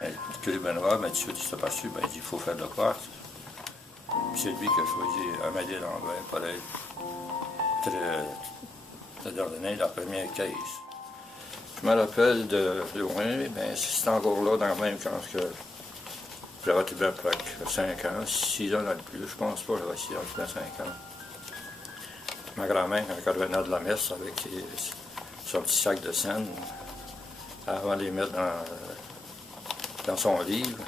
Le Benoît m'a dit, tu sais pas su, ben, il dit, il faut faire de quoi. Puis c'est lui qui a choisi Amédée Lambert pour être ordonné la première caisse. Je me rappelle de loin, ben, c'était encore là dans le même temps que j'avais été bien proche, 5 ans, 6 ans dans le plus, je pense pas, j'avais 6 ans, 5 ans. Ma grand-mère, quand elle revenait de la messe avec son petit sac de scène, avant de les mettre dans son livre,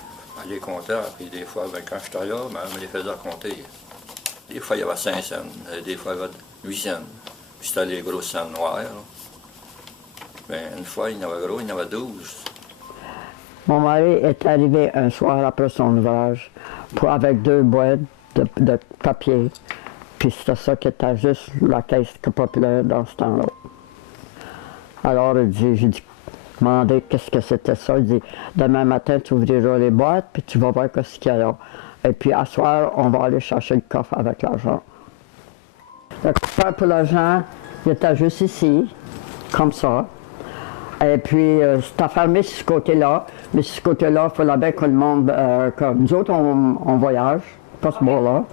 elle les comptait, puis des fois, ben, quand j'étais là, ben, elle me les faisait compter. Des fois, il y avait 5 cents, des fois, il y avait 8 cents. Puis c'était les grosses scènes noires. Là. Ben, une fois, il y en avait gros, il y en avait 12. Mon mari est arrivé un soir après son ouvrage avec 2 boîtes de papier. Puis c'était ça qui était juste la caisse populaire dans ce temps-là. Alors, j'ai dit, demandé qu'est-ce que c'était ça. Il dit, demain matin, tu ouvriras les boîtes, puis tu vas voir ce qu'il y a là. Et puis, à soir, on va aller chercher le coffre avec l'argent. Le coffre pour l'argent, il était juste ici, comme ça. Et puis, c'était fermé sur ce côté-là. Mais sur ce côté-là, il fallait bien que le monde, comme nous autres, on voyage, pas ce bord-là.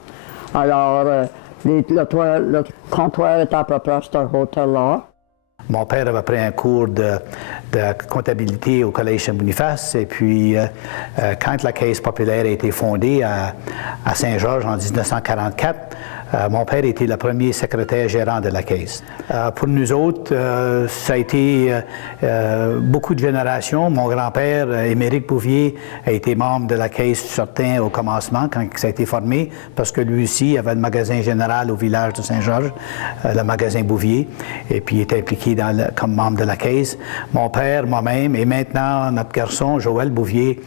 Alors, le comptoir était à peu près à ce hôtel-là. Mon père avait pris un cours de comptabilité au Collège Saint-Boniface et puis quand la Caisse populaire a été fondée à Saint-Georges en 1944, mon père était le premier secrétaire gérant de la Caisse. Pour nous autres, ça a été beaucoup de générations. Mon grand-père, Émeric Bouvier, a été membre de la Caisse certain au commencement, quand ça a été formé, parce que lui aussi avait le magasin général au village de Saint-Georges, le magasin Bouvier, et puis il était impliqué comme membre de la Caisse. Mon père, moi-même, et maintenant notre garçon, Joël Bouvier,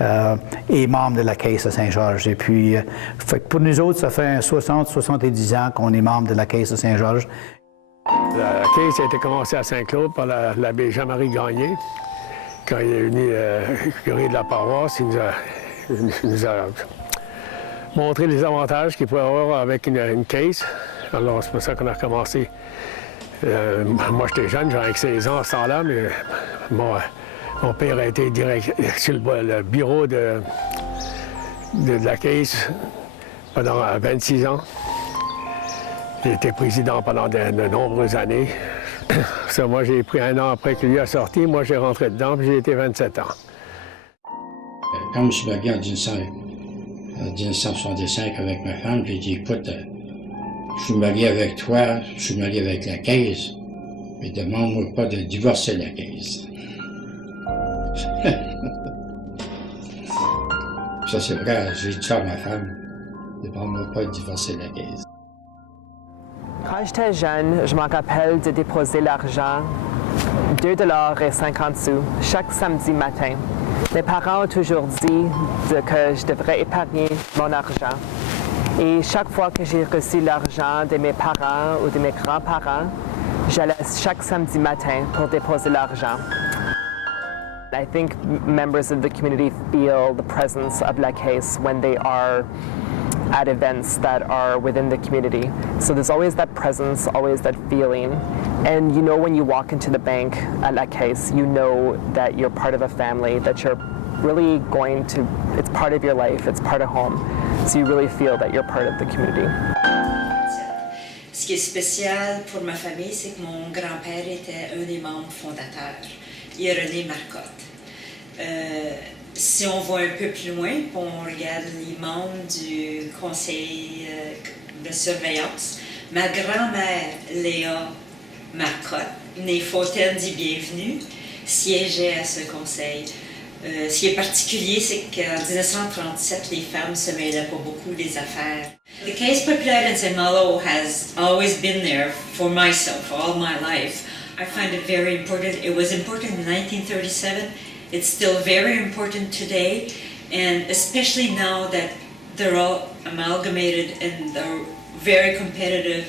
est membre de la Caisse à Saint-Georges. Et puis, fait que pour nous autres, ça fait 60-70 ans qu'on est membre de la Caisse de Saint-Georges. La Caisse a été commencée à Saint-Claude par l'abbé Jean-Marie Gagné. Quand il est venu curé de la paroisse, il nous a montré les avantages qu'il pouvait avoir avec une caisse. Alors, c'est pour ça qu'on a recommencé. Moi, j'étais jeune, j'avais 16 ans à ce temps-là, mais mon père a été direct sur le bureau de la Caisse pendant 26 ans. J'ai été président pendant de nombreuses années. Ça, moi, j'ai pris un an après que lui a sorti. Moi, j'ai rentré dedans, puis j'ai été 27 ans. Quand je me suis marié en 1965 avec ma femme, j'ai dit, écoute, je suis marié avec toi, je suis marié avec la Caisse, mais demande-moi pas de divorcer la Caisse. Ça, c'est vrai, j'ai dit ça à ma femme. Demande-moi pas de divorcer la Caisse. Quand j'étais jeune, je me rappelle de déposer l'argent, 2,50 $ chaque samedi matin. Mes parents ont toujours dit que je devrais épargner mon argent. Et chaque fois que j'ai reçu l'argent de mes parents ou de mes grands-parents, j'allais chaque samedi matin pour déposer l'argent. I think members of the community feel the presence of La Caisse when they are at events that are within the community. So there's always that presence, always that feeling. And you know when you walk into the bank at La Caisse, you know that you're part of a family, that you're really going to, it's part of your life, it's part of home. So you really feel that you're part of the community. Ce qui est spécial pour ma famille, c'est que mon grand-père était un des membres fondateurs. Il est René Marcotte. Si on va un peu plus loin, on regarde les membres du conseil de surveillance, ma grand-mère Léa Marcotte, née Fontaine dit Bienvenue, siégeait à ce conseil. Ce qui est particulier, c'est qu'en 1937, les femmes se mêlaient pas beaucoup des affaires. The Caisse populaire in Saint-Malo has always been there for myself, for all my life. I find it very important. It was important in 1937. It's still very important today, and especially now that they're all amalgamated and they're very competitive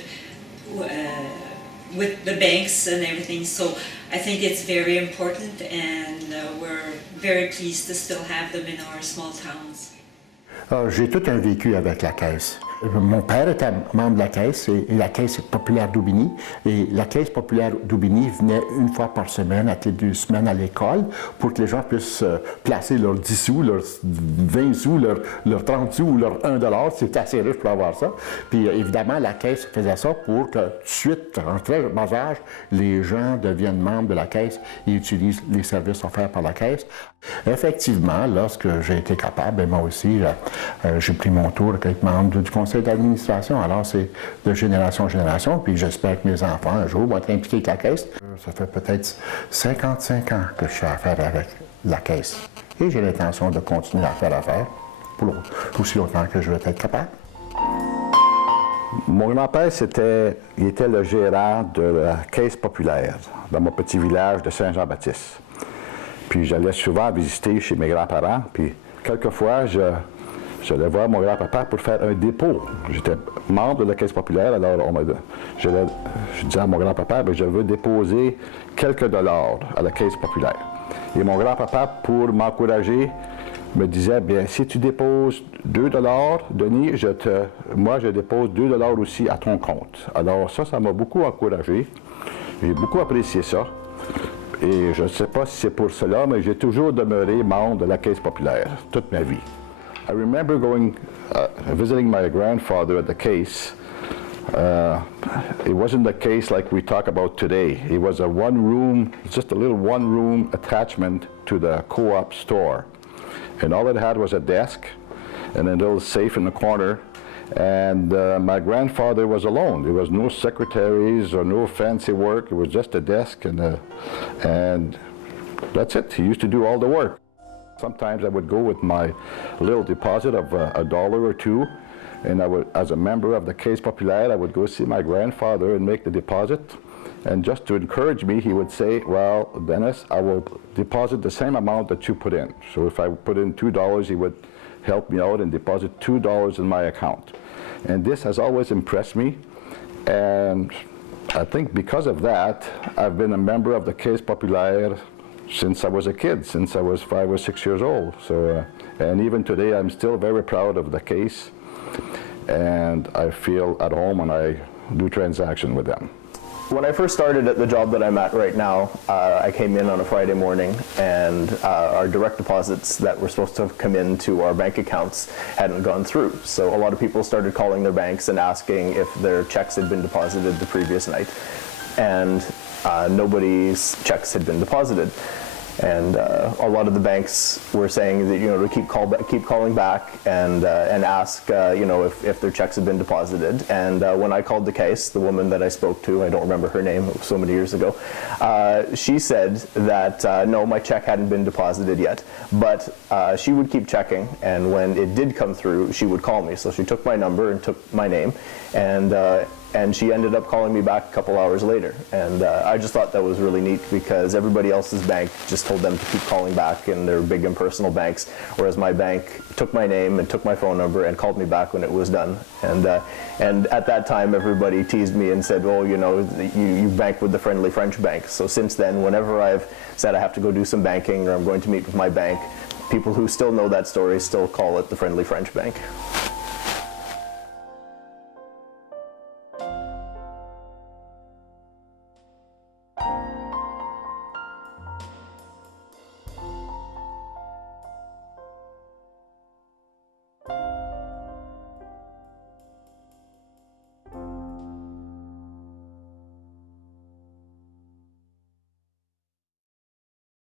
with the banks and everything. So I think it's very important, and we're very pleased to still have them in our small towns. J'ai tout un vécu avec la Caisse. Mon père était membre de la Caisse, et la Caisse populaire d'Aubigny. Et la Caisse populaire d'Aubigny venait une fois par semaine, à toutes les 2 semaines à l'école, pour que les gens puissent placer leurs 10 sous, leurs 20 sous, leurs 30 sous ou leurs 1 $. C'était assez riche pour avoir ça. Puis évidemment, la Caisse faisait ça pour que tout de suite, en très bas âge, les gens deviennent membres de la Caisse et utilisent les services offerts par la Caisse. Effectivement, lorsque j'ai été capable, moi aussi, j'ai pris mon tour d'être membre du conseil d'administration. Alors, c'est de génération en génération, puis j'espère que mes enfants, un jour, vont être impliqués avec la Caisse. Ça fait peut-être 55 ans que je fais affaire avec la Caisse. Et j'ai l'intention de continuer à faire affaire pour aussi longtemps que je vais être capable. Mon grand-père, il était le gérant de la Caisse populaire dans mon petit village de Saint-Jean-Baptiste. Puis j'allais souvent visiter chez mes grands-parents, puis quelquefois, j'allais voir mon grand-papa pour faire un dépôt. J'étais membre de la Caisse populaire, alors je disais à mon grand-papa, je veux déposer quelques dollars à la Caisse populaire. Et mon grand-papa, pour m'encourager, me disait, bien, si tu déposes 2 $, Denis, moi, je dépose 2 $ aussi à ton compte. Alors ça m'a beaucoup encouragé. J'ai beaucoup apprécié ça. Et je ne sais pas si c'est pour cela, mais j'ai toujours demeuré membre de la Caisse populaire toute ma vie. I remember visiting my grandfather at the Caisse. It wasn't the Caisse like we talk about today. It was just a little one-room attachment to the co-op store. And all it had was a desk and a little safe in the corner. And my grandfather was alone. There was no secretaries or no fancy work. It was just a desk and that's it. He used to do all the work. Sometimes I would go with my little deposit of $1 or $2, and as a member of the Caisse populaire, I would go see my grandfather and make the deposit. And just to encourage me, he would say, well, Dennis, I will deposit the same amount that you put in. So if I put in $2, he would help me out and deposit $2 in my account. And this has always impressed me. And I think because of that, I've been a member of the Caisse populaire since I was a kid, since I was 5 or 6 years old. So, and even today, I'm still very proud of the Caisse. And I feel at home when I do transaction with them. When I first started at the job that I'm at right now, I came in on a Friday morning, and our direct deposits that were supposed to have come into our bank accounts hadn't gone through. So a lot of people started calling their banks and asking if their checks had been deposited the previous night, and nobody's checks had been deposited. And a lot of the banks were saying that, to keep calling back and ask if their checks had been deposited. And when I called the Caisse, the woman that I spoke to, I don't remember her name, it was so many years ago, she said that no, my check hadn't been deposited yet, but she would keep checking, and when it did come through, she would call me. So she took my number and took my name, and she ended up calling me back a couple hours later. And I just thought that was really neat, because everybody else's bank just told them to keep calling back, and they're big impersonal banks, whereas my bank took my name and took my phone number and called me back when it was done. And at that time, everybody teased me and said, oh, you bank with the Friendly French Bank. So since then, whenever I've said I have to go do some banking or I'm going to meet with my bank, people who still know that story still call it the Friendly French Bank.